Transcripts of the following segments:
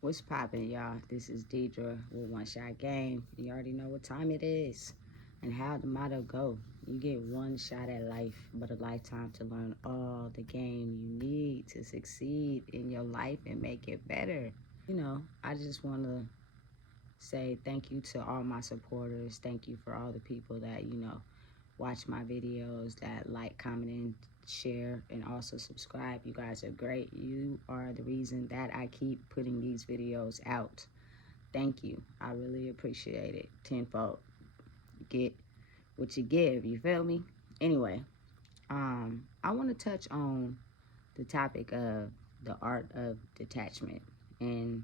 What's poppin', y'all? This is Deidre with One Shot Game. You already know what time it is and how the motto go. You get one shot at life, but a lifetime to learn all the game you need to succeed in your life and make it better. I just want to say thank you to all my supporters. Thank you for all the people that, watch my videos, that like, comment, and share, and also subscribe. You guys are great. You are the reason that I keep putting these videos out. Thank you. I really appreciate it. Tenfold. You get what you give. You feel me? Anyway, I want to touch on the topic of the art of detachment and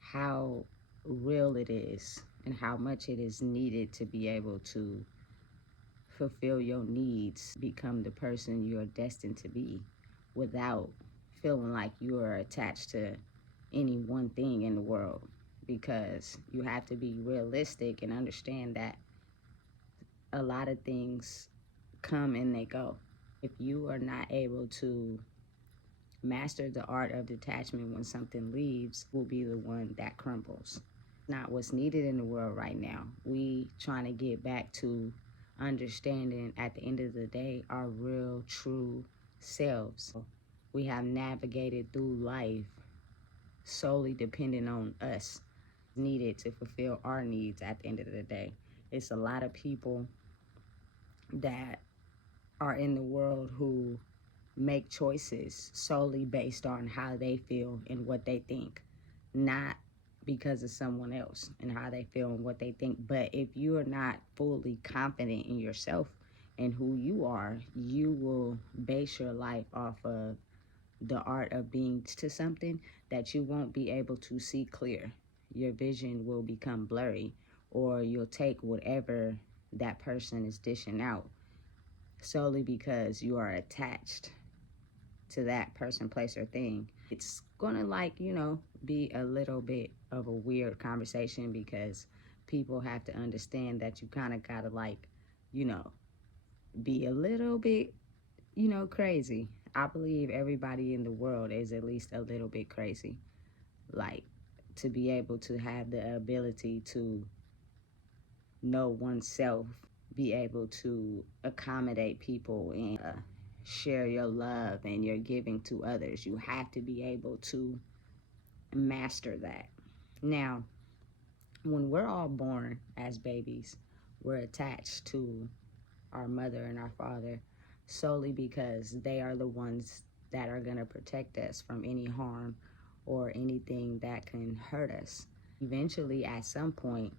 how real it is and how much it is needed to be able to fulfill your needs, become the person you're destined to be without feeling like you are attached to any one thing in the world. Because you have to be realistic and understand that a lot of things come and they go. If you are not able to master the art of detachment, when something leaves, will be the one that crumbles. Not what's needed in the world right now. We trying to get back to understanding at the end of the day our real true selves. We have navigated through life solely depending on us, needed to fulfill our needs at the end of the day. It's a lot of people that are in the world who make choices solely based on how they feel and what they think, not because of someone else and how they feel and what they think. But if you are not fully confident in yourself and who you are, you will base your life off of the art of being to something that you won't be able to see clear. Your vision will become blurry, or you'll take whatever that person is dishing out solely because you are attached to that person, place, or thing. It's gonna, be a little bit of a weird conversation because people have to understand that you kind of gotta, you know, be a little bit, crazy. I believe everybody in the world is at least a little bit crazy. Like, to be able to have the ability to know oneself, be able to accommodate people and share your love and your giving to others. You have to be able to master that. Now, when we're all born as babies, we're attached to our mother and our father solely because they are the ones that are going to protect us from any harm or anything that can hurt us. Eventually, at some point,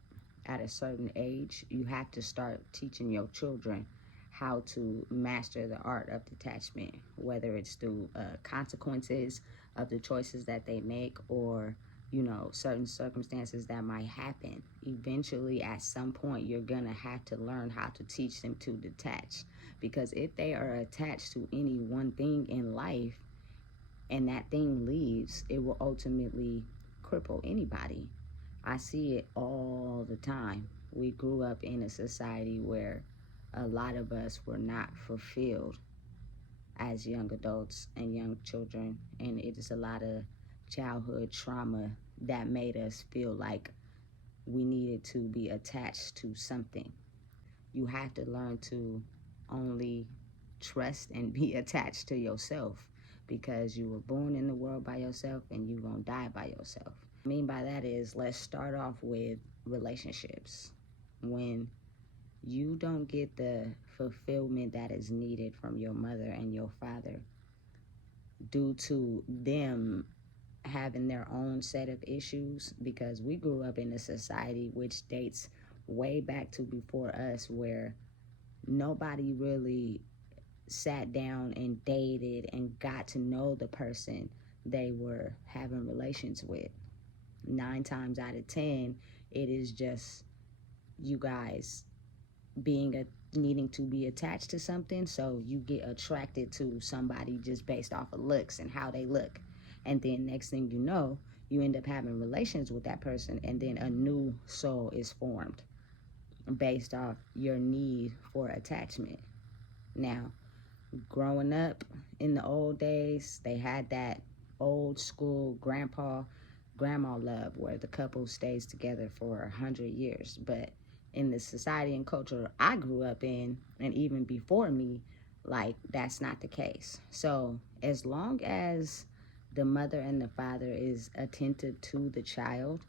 at a certain age, you have to start teaching your children how to master the art of detachment, whether it's through consequences of the choices that they make, or certain circumstances that might happen. Eventually, at some point, you're gonna have to learn how to teach them to detach, because if they are attached to any one thing in life and that thing leaves, it will ultimately cripple anybody. I see it all the time. We grew up in a society where a lot of us were not fulfilled as young adults and young children, and it is a lot of childhood trauma that made us feel like we needed to be attached to something. You have to learn to only trust and be attached to yourself, because you were born in the world by yourself and you're gonna die by yourself. What I mean by that is, let's start off with relationships. When you don't get the fulfillment that is needed from your mother and your father due to them having their own set of issues, because we grew up in a society which dates way back to before us, where nobody really sat down and dated and got to know the person they were having relations with. 9 times out of 10, it is just you guys needing to be attached to something, so you get attracted to somebody just based off of looks and how they look. And then next thing you know, you end up having relations with that person, and then a new soul is formed based off your need for attachment. Now, growing up in the old days, they had that old school grandpa grandma love where the couple stays together for 100 years. But in the society and culture I grew up in, and even before me, like that's not the case. So as long as the mother and the father is attentive to the child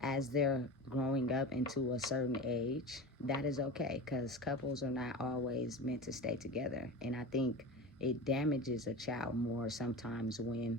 as they're growing up into a certain age, that is okay, because couples are not always meant to stay together. And I think it damages a child more sometimes when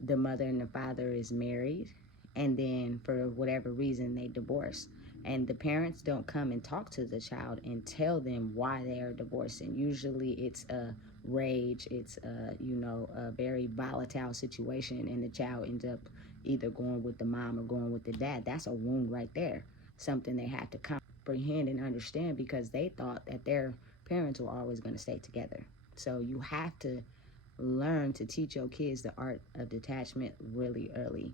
the mother and the father is married and then for whatever reason they divorce, and the parents don't come and talk to the child and tell them why they are divorcing. Usually it's a rage, it's a very volatile situation, and the child ends up either going with the mom or going with the dad. That's a wound right there, something they have to comprehend and understand, because they thought that their parents were always going to stay together. So you have to learn to teach your kids the art of detachment really early.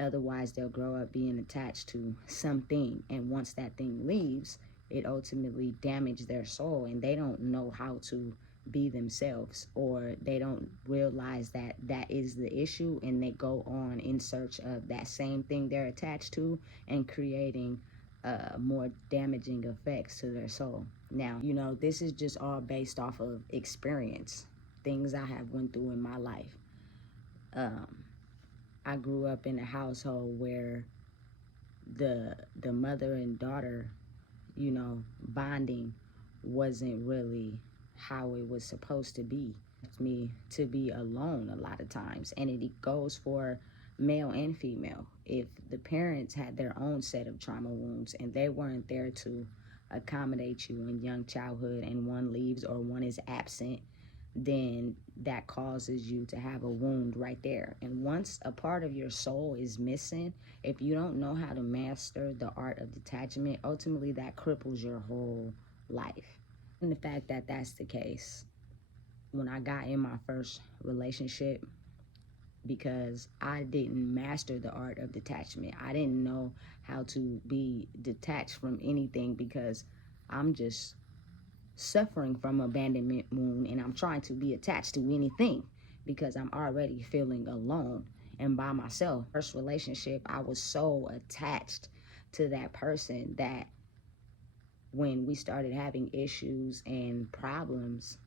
Otherwise, they'll grow up being attached to something. And once that thing leaves, it ultimately damages their soul, and they don't know how to be themselves, or they don't realize that that is the issue, and they go on in search of that same thing they're attached to and creating more damaging effects to their soul. Now, this is just all based off of experience, things I have went through in my life. I grew up in a household where the mother and daughter, bonding wasn't really how it was supposed to be. Me to be alone a lot of times, and it goes for male and female. If the parents had their own set of trauma wounds and they weren't there to accommodate you in young childhood, and one leaves or one is absent, then that causes you to have a wound right there. And once a part of your soul is missing, if you don't know how to master the art of detachment, ultimately that cripples your whole life. And the fact that that's the case, when I got in my first relationship, because I didn't master the art of detachment. I didn't know how to be detached from anything, because I'm just suffering from abandonment wound, and I'm trying to be attached to anything because I'm already feeling alone and by myself. First relationship, I was so attached to that person that when we started having issues and problems,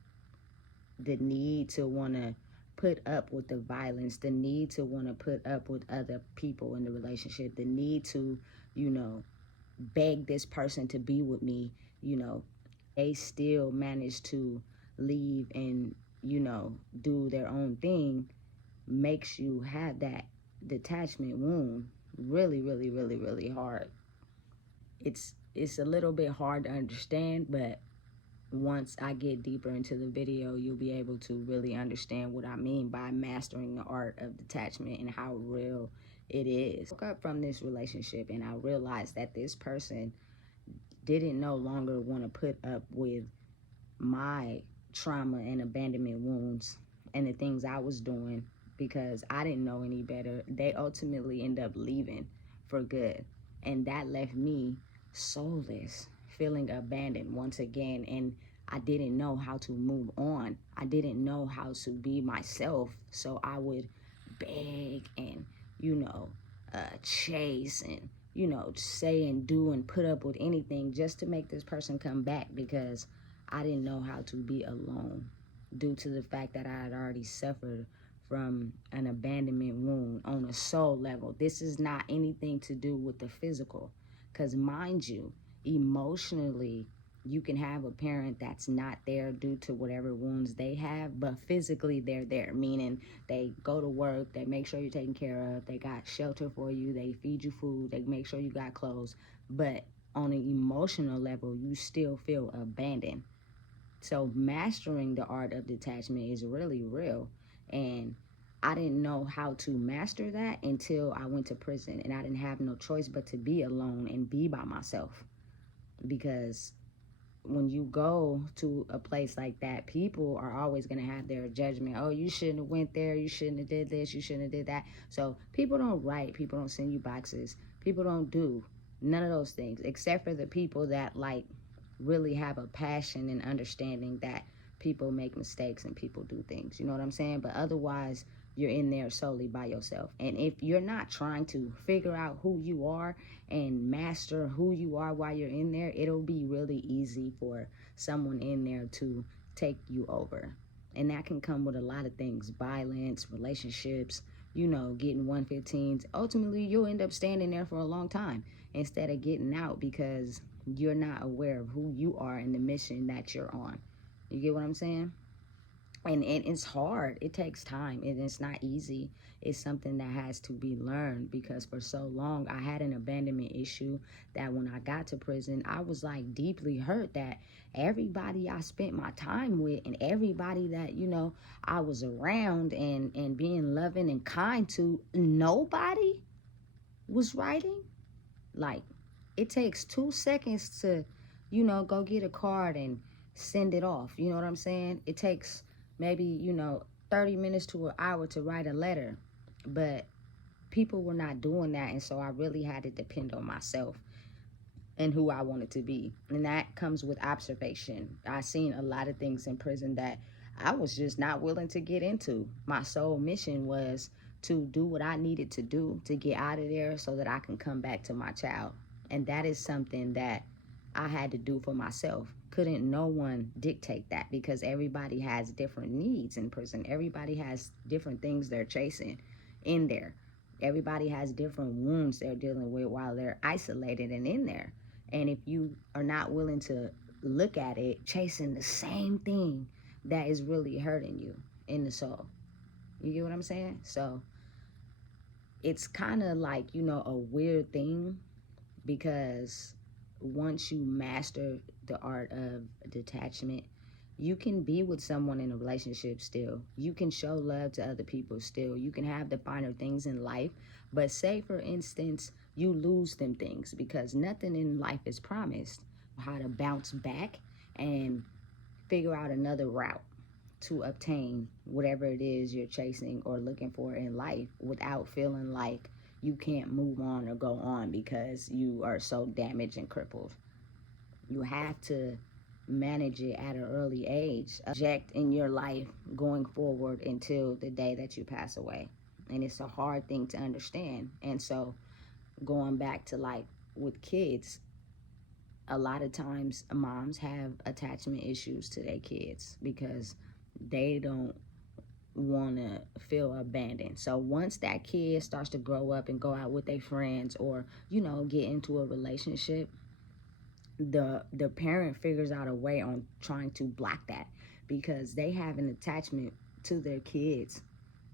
the need to want to put up with the violence, the need to want to put up with other people in the relationship, the need to, beg this person to be with me, they still manage to leave and, do their own thing, makes you have that detachment wound really, really, really, really hard. It's a little bit hard to understand, but once I get deeper into the video, you'll be able to really understand what I mean by mastering the art of detachment and how real it is. I woke up from this relationship and I realized that this person didn't no longer want to put up with my trauma and abandonment wounds and the things I was doing, because I didn't know any better. They ultimately end up leaving for good. And that left me soulless, feeling abandoned once again. And I didn't know how to move on. I didn't know how to be myself. So I would beg and, chase and, say and do and put up with anything just to make this person come back, because I didn't know how to be alone due to the fact that I had already suffered from an abandonment wound on a soul level. This is not anything to do with the physical, because mind you, emotionally, you can have a parent that's not there due to whatever wounds they have, but physically they're there, meaning they go to work, they make sure you're taken care of, they got shelter for you, they feed you food, they make sure you got clothes, but on an emotional level, you still feel abandoned. So mastering the art of detachment is really real. And I didn't know how to master that until I went to prison, and I didn't have no choice but to be alone and be by myself. Because when you go to a place like that, people are always going to have their judgment. Oh, you shouldn't have went there, you shouldn't have did this, you shouldn't have did that. So people don't write, people don't send you boxes, people don't do none of those things, except for the people that really have a passion and understanding that people make mistakes and people do things, you know what I'm saying? But otherwise, you're in there solely by yourself. And if you're not trying to figure out who you are and master who you are while you're in there, it'll be really easy for someone in there to take you over. And that can come with a lot of things: violence, relationships, getting 115s. Ultimately, you'll end up standing there for a long time instead of getting out because you're not aware of who you are and the mission that you're on. You get what I'm saying? And it's hard. It takes time, and it's not easy. It's something that has to be learned, because for so long I had an abandonment issue that when I got to prison, I was like deeply hurt that everybody I spent my time with and everybody that I was around and being loving and kind to, nobody was writing. Like, it takes 2 seconds to, go get a card and send it off. You know what I'm saying? It takes maybe, 30 minutes to an hour to write a letter. But people were not doing that. And so I really had to depend on myself and who I wanted to be. And that comes with observation. I seen a lot of things in prison that I was just not willing to get into. My sole mission was to do what I needed to do to get out of there so that I can come back to my child. And that is something that I had to do for myself. Couldn't no one dictate that, because everybody has different needs in prison. Everybody has different things they're chasing in there. Everybody has different wounds they're dealing with while they're isolated and in there. And if you are not willing to look at it, chasing the same thing that is really hurting you in the soul. You get what I'm saying? So it's kind of like, a weird thing, because once you master the art of detachment, you can be with someone in a relationship still. You can show love to other people still. You can have the finer things in life. But say, for instance, you lose them things, because nothing in life is promised. How to bounce back and figure out another route to obtain whatever it is you're chasing or looking for in life without feeling like you can't move on or go on because you are so damaged and crippled. You have to manage it at an early age, project in your life going forward until the day that you pass away. And it's a hard thing to understand. And so going back to, like, with kids, a lot of times moms have attachment issues to their kids because they don't want to feel abandoned. So once that kid starts to grow up and go out with their friends, or get into a relationship, the parent figures out a way on trying to block that, because they have an attachment to their kids,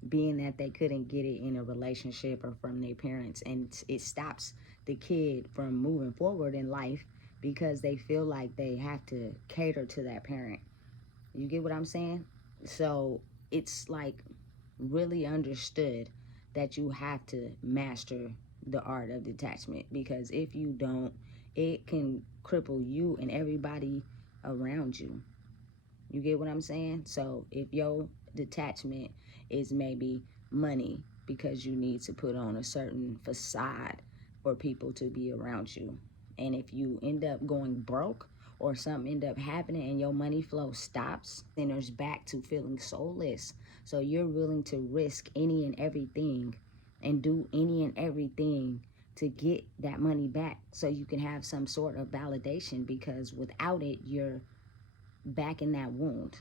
being that they couldn't get it in a relationship or from their parents, and it stops the kid from moving forward in life because they feel like they have to cater to that parent. You get what I'm saying? So it's like really understood that you have to master the art of detachment, because if you don't, it can cripple you and everybody around you. You get what I'm saying? So if your detachment is maybe money, because you need to put on a certain facade for people to be around you, and if you end up going broke or something end up happening and your money flow stops, then there's back to feeling soulless. So you're willing to risk any and everything and do any and everything to get that money back so you can have some sort of validation, because without it, you're back in that wound.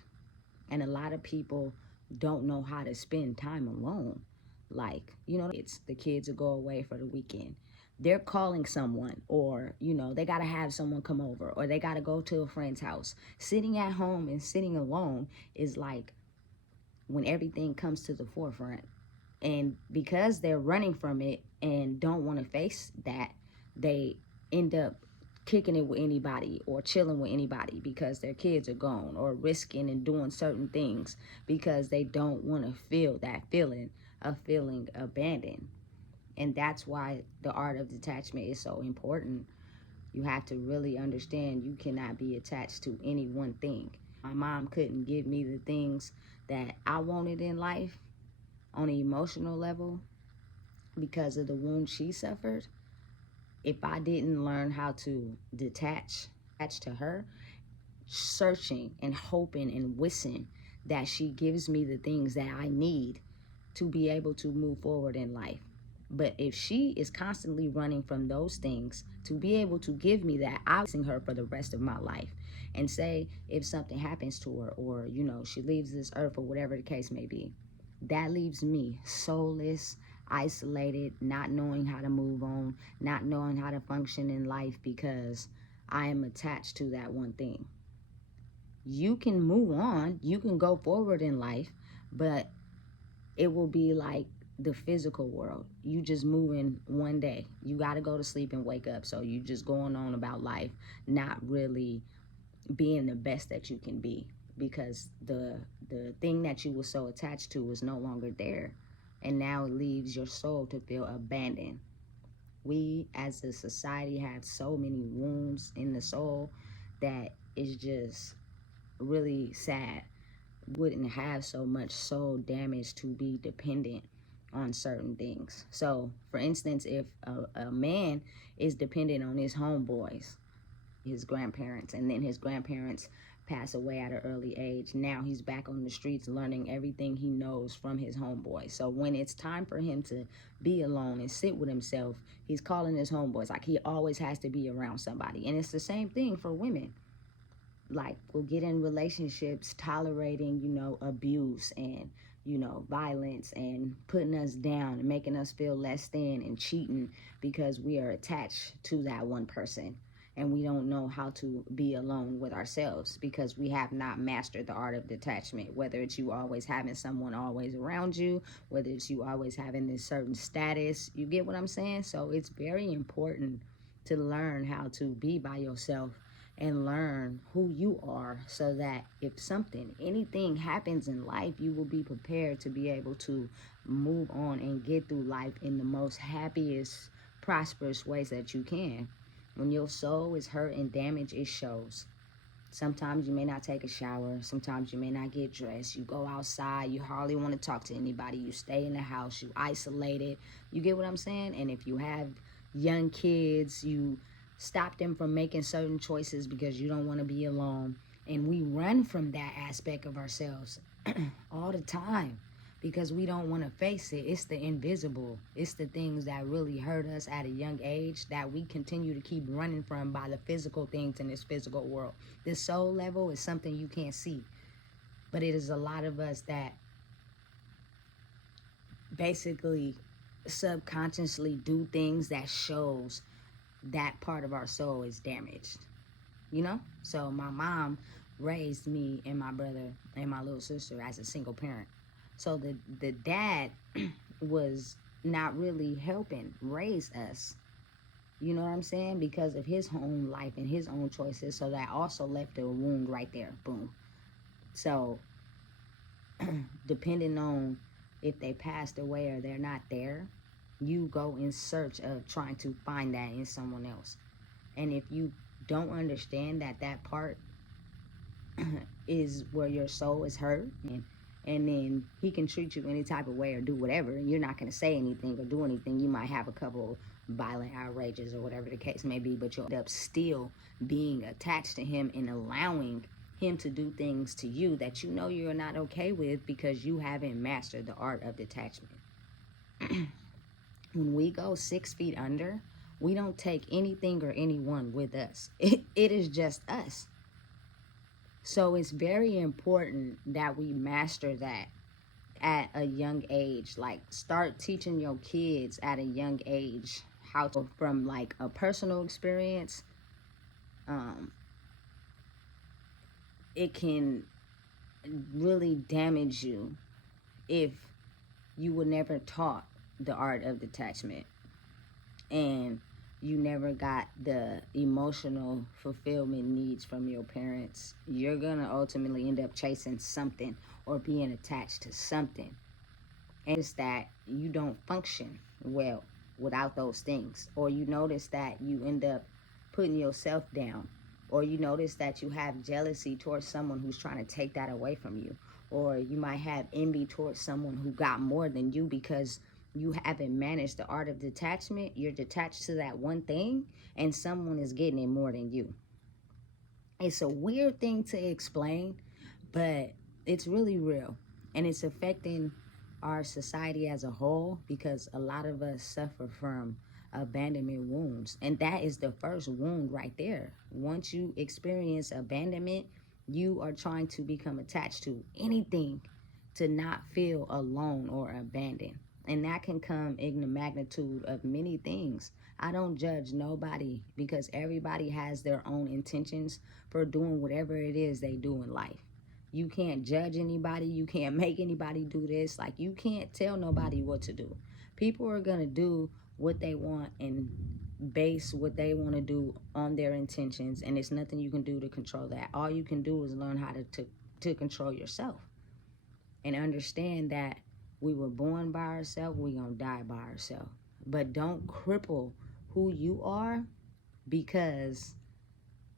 And a lot of people don't know how to spend time alone. Like, it's the kids will go away for the weekend. They're calling someone, or, they got to have someone come over, or they got to go to a friend's house. Sitting at home and sitting alone is like when everything comes to the forefront. And because they're running from it and don't want to face that, they end up kicking it with anybody or chilling with anybody because their kids are gone, or risking and doing certain things because they don't want to feel that feeling of feeling abandoned. And that's why the art of detachment is so important. You have to really understand you cannot be attached to any one thing. My mom couldn't give me the things that I wanted in life on an emotional level because of the wound she suffered. If I didn't learn how to detach to her, searching and hoping and wishing that she gives me the things that I need to be able to move forward in life. But if she is constantly running from those things to be able to give me that, I'm missing her for the rest of my life. And say if something happens to her, or she leaves this earth, or whatever the case may be, that leaves me soulless, isolated, not knowing how to move on, not knowing how to function in life because I am attached to that one thing. You can move on, you can go forward in life, but it will be like the physical world. You just moving one day. You got to go to sleep and wake up. So you just going on about life, not really being the best that you can be, because the thing that you were so attached to is no longer there. And now it leaves your soul to feel abandoned. We as a society have so many wounds in the soul that is just really sad. Wouldn't have so much soul damage to be dependent on certain things. So for instance, if a man is dependent on his homeboys, his grandparents, and then his grandparents pass away at an early age, now he's back on the streets learning everything he knows from his homeboys. So when it's time for him to be alone and sit with himself, he's calling his homeboys. Like, he always has to be around somebody. And it's the same thing for women. Like, we'll get in relationships tolerating, abuse and, violence, and putting us down and making us feel less than, and cheating because we are attached to that one person. And we don't know how to be alone with ourselves because we have not mastered the art of detachment. Whether it's you always having someone always around you, whether it's you always having this certain status, you get what I'm saying? So it's very important to learn how to be by yourself and learn who you are, so that if anything happens in life, you will be prepared to be able to move on and get through life in the most happiest, prosperous ways that you can. When your soul is hurt and damaged, it shows. Sometimes you may not take a shower. Sometimes you may not get dressed. You go outside. You hardly want to talk to anybody. You stay in the house. You isolated. You get what I'm saying? And if you have young kids, you stop them from making certain choices because you don't want to be alone. And we run from that aspect of ourselves all the time because we don't want to face it. It's the invisible. It's the things that really hurt us at a young age that we continue to keep running from by the physical things in this physical world. This soul level is something you can't see. But it is a lot of us that basically subconsciously do things that shows that part of our soul is damaged. So my mom raised me and my brother and my little sister as a single parent. So the dad was not really helping raise us, you know what I'm saying, because of his own life and his own choices. So that also left a wound right there. Boom. So depending on if they passed away or they're not there, you go in search of trying to find that in someone else. And if you don't understand that part is where your soul is hurt, and then he can treat you any type of way or do whatever, and you're not going to say anything or do anything. You might have a couple violent outrages or whatever the case may be, but you'll end up still being attached to him and allowing him to do things to you that you're not okay with because you haven't mastered the art of detachment. When we go 6 feet under, we don't take anything or anyone with us. It is just us. So it's very important that we master that at a young age. Like, start teaching your kids at a young age how to, from like a personal experience, it can really damage you if you were never taught the art of detachment and you never got the emotional fulfillment needs from your parents. You're gonna ultimately end up chasing something or being attached to something, and it's that you don't function well without those things, or you notice that you end up putting yourself down, or you notice that you have jealousy towards someone who's trying to take that away from you, or you might have envy towards someone who got more than you because you haven't managed the art of detachment. You're detached to that one thing and someone is getting it more than you. It's a weird thing to explain, but it's really real, and it's affecting our society as a whole, because a lot of us suffer from abandonment wounds. And that is the first wound right there. Once you experience abandonment, you are trying to become attached to anything to not feel alone or abandoned. And that can come in the magnitude of many things. I don't judge nobody because everybody has their own intentions for doing whatever it is they do in life. You can't judge anybody. You can't make anybody do this. Like, you can't tell nobody what to do. People are going to do what they want and base what they want to do on their intentions. And there's nothing you can do to control that. All you can do is learn how to control yourself and understand that we were born by ourselves, we're going to die by ourselves. But don't cripple who you are because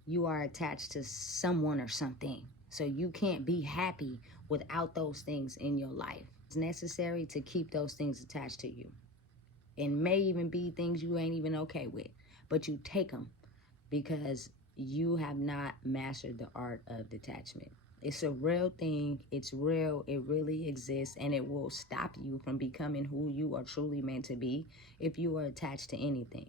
you are attached to someone or something. So you can't be happy without those things in your life. It's necessary to keep those things attached to you. And may even be things you ain't even okay with. But you take them because you have not mastered the art of detachment. It's a real thing. It's real. It really exists. And it will stop you from becoming who you are truly meant to be if you are attached to anything.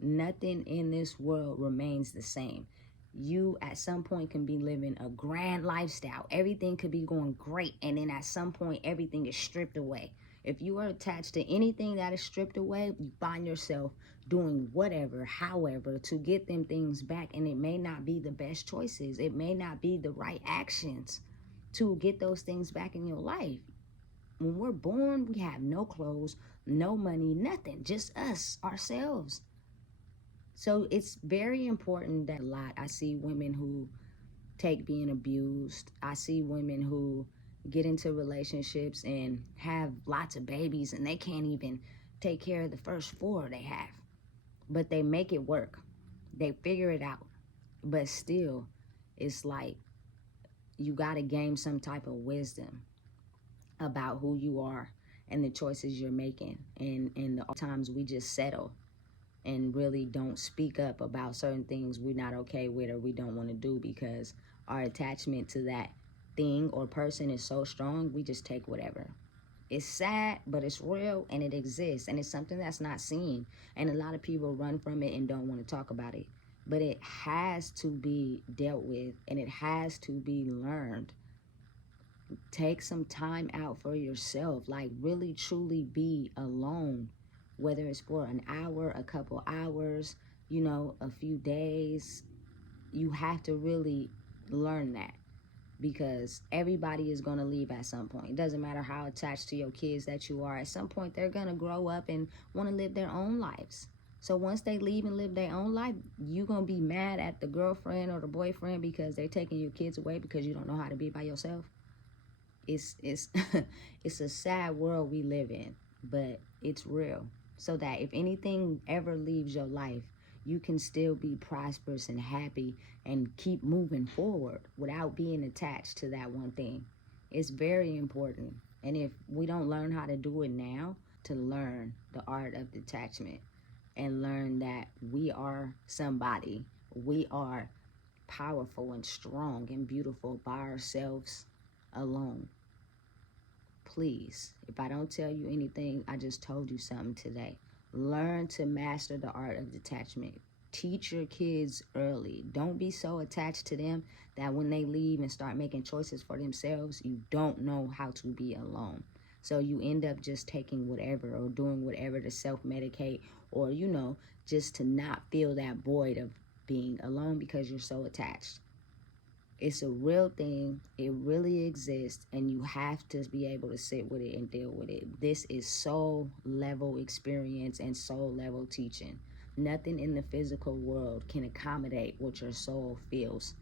Nothing in this world remains the same. You at some point can be living a grand lifestyle. Everything could be going great. And then at some point, everything is stripped away. If you are attached to anything that is stripped away, you find yourself doing whatever, however, to get them things back. And it may not be the best choices. It may not be the right actions to get those things back in your life. When we're born, we have no clothes, no money, nothing, just us, ourselves. So it's very important that a lot, I see women who take being abused. I see women who get into relationships and have lots of babies and they can't even take care of the first four they have. But they make it work. They figure it out. But still, it's like you got to gain some type of wisdom about who you are and the choices you're making. And the times we just settle and really don't speak up about certain things we're not okay with or we don't want to do because our attachment to that thing or person is so strong, we just take whatever. It's sad, but it's real and it exists and it's something that's not seen. And a lot of people run from it and don't want to talk about it. But it has to be dealt with and it has to be learned. Take some time out for yourself. Like, really, truly be alone, whether it's for an hour, a couple hours, a few days. You have to really learn that because everybody is going to leave at some point. It doesn't matter how attached to your kids that you are. At some point, they're going to grow up and want to live their own lives. So once they leave and live their own life, you're going to be mad at the girlfriend or the boyfriend because they're taking your kids away because you don't know how to be by yourself. It's it's a sad world we live in, but it's real. So that if anything ever leaves your life, you can still be prosperous and happy and keep moving forward without being attached to that one thing. It's very important. And if we don't learn how to do it now, to learn the art of detachment and learn that we are somebody, we are powerful and strong and beautiful by ourselves alone. Please, if I don't tell you anything, I just told you something today. Learn to master the art of detachment. Teach your kids early. Don't be so attached to them that when they leave and start making choices for themselves, you don't know how to be alone. So you end up just taking whatever or doing whatever to self-medicate or, just to not feel that void of being alone because you're so attached. It's a real thing. It really exists, and you have to be able to sit with it and deal with it. This is soul level experience and soul level teaching. Nothing in the physical world can accommodate what your soul feels,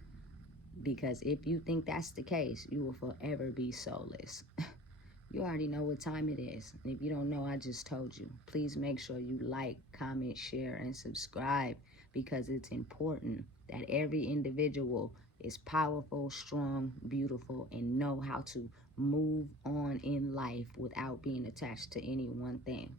because if you think that's the case, you will forever be soulless. You already know what time it is. And if you don't know, I just told you. Please make sure you like, comment, share, and subscribe because it's important that every individual is powerful, strong, beautiful, and know how to move on in life without being attached to any one thing.